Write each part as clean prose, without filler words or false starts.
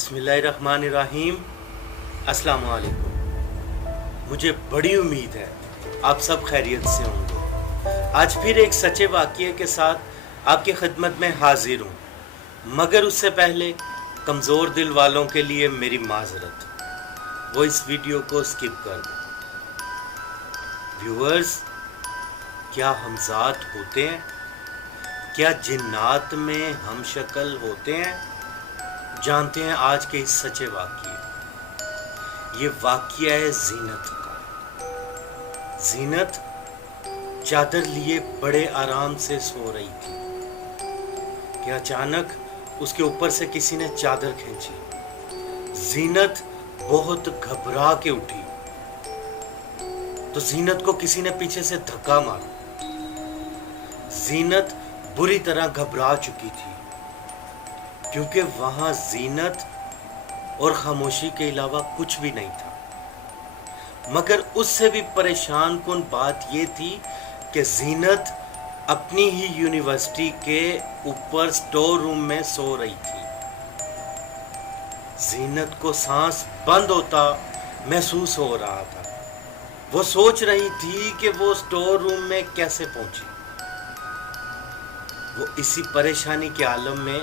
बिस्मिल्लाहिर्रहमानिर्रहीम। अस्सलाम वालेकुम। मुझे बड़ी उम्मीद है आप सब खैरियत से होंगे। आज फिर एक सच्चे वाक़ये के साथ आपकी खिदमत में हाजिर हूँ, मगर उससे पहले कमज़ोर दिल वालों के लिए मेरी माज़रत, वो इस वीडियो को स्किप कर दें। व्यूअर्स, क्या हम ज़ात होते हैं? क्या जिन्नात में हम शक्ल होते हैं? जानते हैं आज के इस सच्चे वाक़ये। ये वाक़या है ज़ीनत का। ज़ीनत चादर लिए बड़े आराम से सो रही थी कि अचानक उसके ऊपर से किसी ने चादर खींची। ज़ीनत बहुत घबरा के उठी तो ज़ीनत को किसी ने पीछे से धक्का मारा। ज़ीनत बुरी तरह घबरा चुकी थी क्योंकि वहाँ ज़ीनत और खामोशी के अलावा कुछ भी नहीं था। मगर उससे भी परेशान कुन बात ये थी कि ज़ीनत अपनी ही यूनिवर्सिटी के ऊपर स्टोर रूम में सो रही थी। ज़ीनत को सांस बंद होता महसूस हो रहा था। वो सोच रही थी कि वो स्टोर रूम में कैसे पहुंची। वो इसी परेशानी के आलम में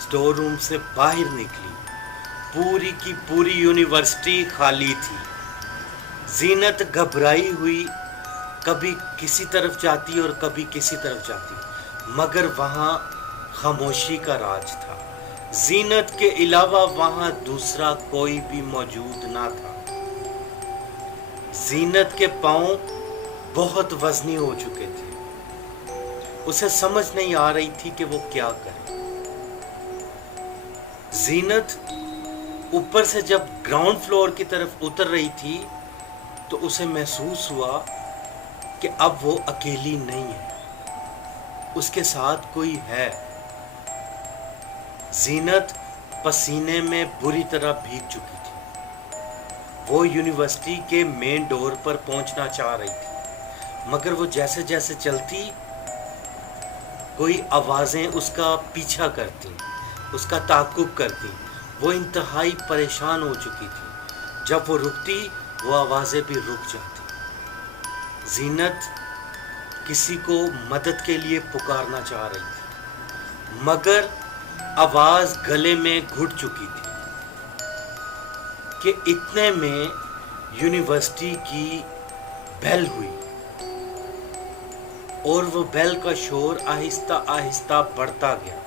स्टोर रूम से बाहर निकली। पूरी की पूरी यूनिवर्सिटी खाली थी। ज़ीनत घबराई हुई कभी किसी तरफ जाती और कभी किसी तरफ जाती, मगर वहाँ खामोशी का राज था। ज़ीनत के अलावा वहाँ दूसरा कोई भी मौजूद ना था। ज़ीनत के पाँव बहुत वज़नी हो चुके थे। उसे समझ नहीं आ रही थी कि वो क्या करे। ज़ीनत ऊपर से जब ग्राउंड फ्लोर की तरफ उतर रही थी तो उसे महसूस हुआ कि अब वो अकेली नहीं है, उसके साथ कोई है। ज़ीनत पसीने में बुरी तरह भीग चुकी थी। वो यूनिवर्सिटी के मेन डोर पर पहुंचना चाह रही थी, मगर वो जैसे जैसे चलती कोई आवाज़ें उसका पीछा करती, उसका ताक़ुब करती। वो इंतहाई परेशान हो चुकी थी। जब वो रुकती वो आवाज़ें भी रुक जाती। ज़ीनत किसी को मदद के लिए पुकारना चाह रही थी, मगर आवाज़ गले में घुट चुकी थी कि इतने में यूनिवर्सिटी की बेल हुई और वो बेल का शोर आहिस्ता आहिस्ता बढ़ता गया।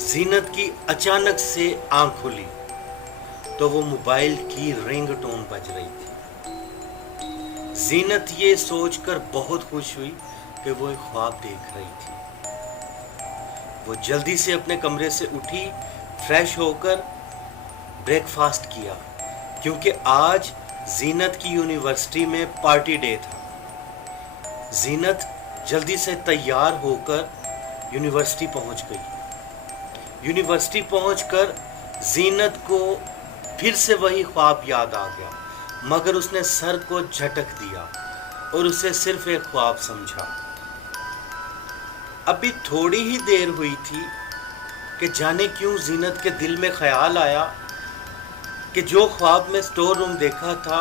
ज़ीनत की अचानक से आंख खुली तो वो मोबाइल की रिंगटोन बज रही थी। ज़ीनत ये सोचकर बहुत खुश हुई कि वो एक ख्वाब देख रही थी। वो जल्दी से अपने कमरे से उठी, फ्रेश होकर ब्रेकफास्ट किया, क्योंकि आज ज़ीनत की यूनिवर्सिटी में पार्टी डे था। ज़ीनत जल्दी से तैयार होकर यूनिवर्सिटी पहुंच गई। यूनिवर्सिटी पहुंचकर ज़ीनत को फिर से वही ख्वाब याद आ गया, मगर उसने सर को झटक दिया और उसे सिर्फ एक ख्वाब समझा। अभी थोड़ी ही देर हुई थी कि जाने क्यों ज़ीनत के दिल में ख्याल आया कि जो ख्वाब में स्टोर रूम देखा था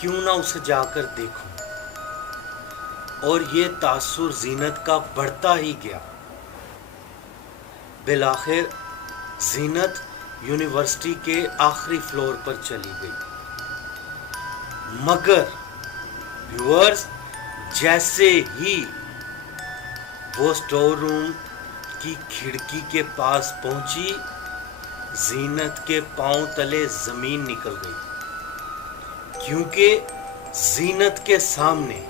क्यों ना उसे जाकर देखूं। और ये तासुर ज़ीनत का बढ़ता ही गया। बिलाखिर ज़ीनत यूनिवर्सिटी के आखिरी फ्लोर पर चली गई। मगर व्यूअर्स, जैसे ही वो स्टोर रूम की खिड़की के पास पहुंची, ज़ीनत के पांव तले ज़मीन निकल गई, क्योंकि ज़ीनत के सामने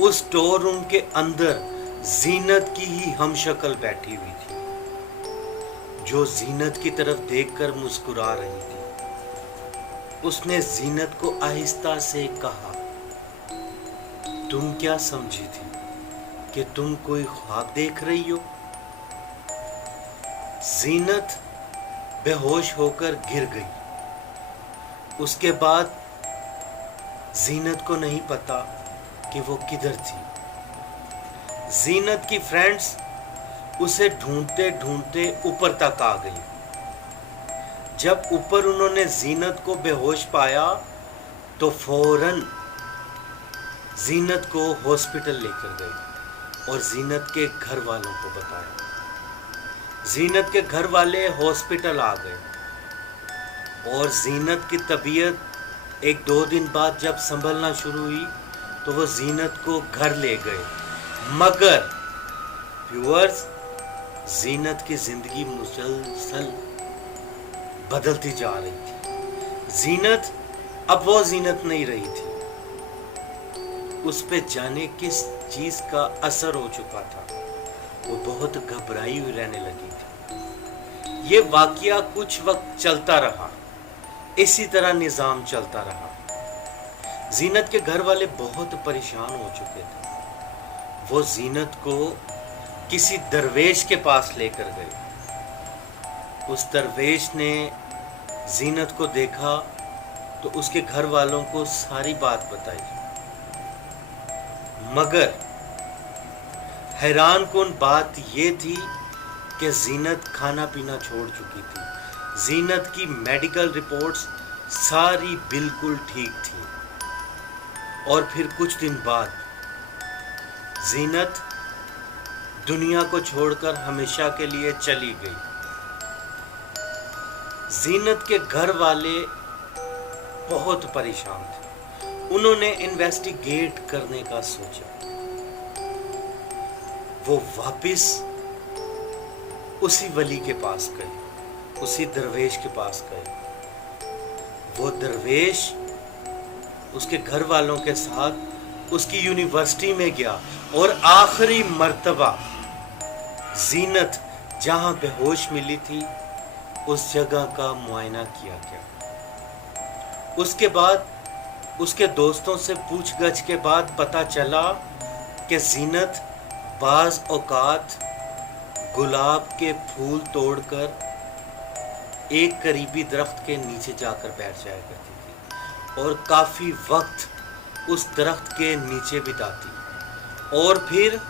उस स्टोर रूम के अंदर ज़ीनत की ही हमशक्ल बैठी हुई थी, जो ज़ीनत की तरफ देखकर मुस्कुरा रही थी। उसने ज़ीनत को आहिस्ता से कहा, तुम क्या समझी थी कि तुम कोई ख्वाब देख रही हो? ज़ीनत बेहोश होकर गिर गई। उसके बाद ज़ीनत को नहीं पता कि वो किधर थी। ज़ीनत की फ्रेंड्स उसे ढूंढते ढूंढते ऊपर तक आ गई। जब ऊपर उन्होंने जीनत को बेहोश पाया तो फौरन जीनत को हॉस्पिटल लेकर गई और जीनत के घर वालों को बताया। जीनत के घर वाले हॉस्पिटल आ गए और जीनत की तबीयत एक दो दिन बाद जब संभलना शुरू हुई तो वो जीनत को घर ले गए। मगर व्यूअर्स, जीनत की जिंदगी मुसलसल बदलती जा रही थी। जीनत अब वो जीनत नहीं रही थी। उस पे जाने किस चीज का असर हो चुका था। वो बहुत घबराई हुई रहने लगी थी। ये वाकया कुछ वक्त चलता रहा। इसी तरह निजाम चलता रहा। जीनत के घर वाले बहुत परेशान हो चुके थे। वो जीनत को किसी दरवेश के पास लेकर गए। उस दरवेश ने जीनत को देखा तो उसके घर वालों को सारी बात बताई। मगर हैरान कुन बात यह थी कि जीनत खाना पीना छोड़ चुकी थी। जीनत की मेडिकल रिपोर्ट्स सारी बिल्कुल ठीक थी। और फिर कुछ दिन बाद जीनत दुनिया को छोड़कर हमेशा के लिए चली गई। जीनत के घर वाले बहुत परेशान थे। उन्होंने इन्वेस्टिगेट करने का सोचा। वो वापस उसी वली के पास गए, उसी दरवेश के पास गए। वो दरवेश उसके घर वालों के साथ उसकी यूनिवर्सिटी में गया और आखिरी मर्तबा जीनत जहां बेहोश मिली थी उस जगह का मुआयना किया गया। उसके बाद उसके दोस्तों से पूछगछ के बाद पता चला कि जीनत बाज औकात गुलाब के फूल तोड़कर एक करीबी दरख्त के नीचे जाकर बैठ जाया करती थी और काफ़ी वक्त उस दरख्त के नीचे बिताती और फिर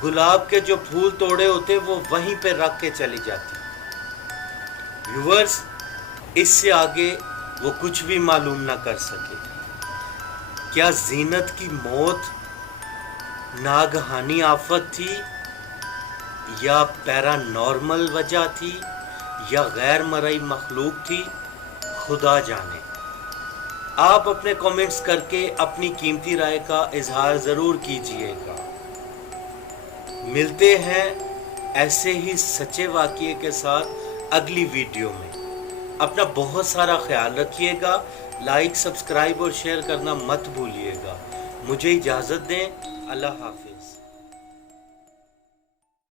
गुलाब के जो फूल तोड़े होते वो वहीं पे रख के चली जाती। व्यूअर्स, इससे आगे वो कुछ भी मालूम ना कर सके। क्या जीनत की मौत नागहानी आफत थी या पैरानॉर्मल वजह थी या गैर मरई मखलूक थी, खुदा जाने। आप अपने कमेंट्स करके अपनी कीमती राय का इजहार ज़रूर कीजिएगा। मिलते हैं ऐसे ही सच्चे वाक़ये के साथ अगली वीडियो में। अपना बहुत सारा ख्याल रखिएगा। लाइक, सब्सक्राइब और शेयर करना मत भूलिएगा। मुझे इजाज़त दें। अल्लाह हाफिज़।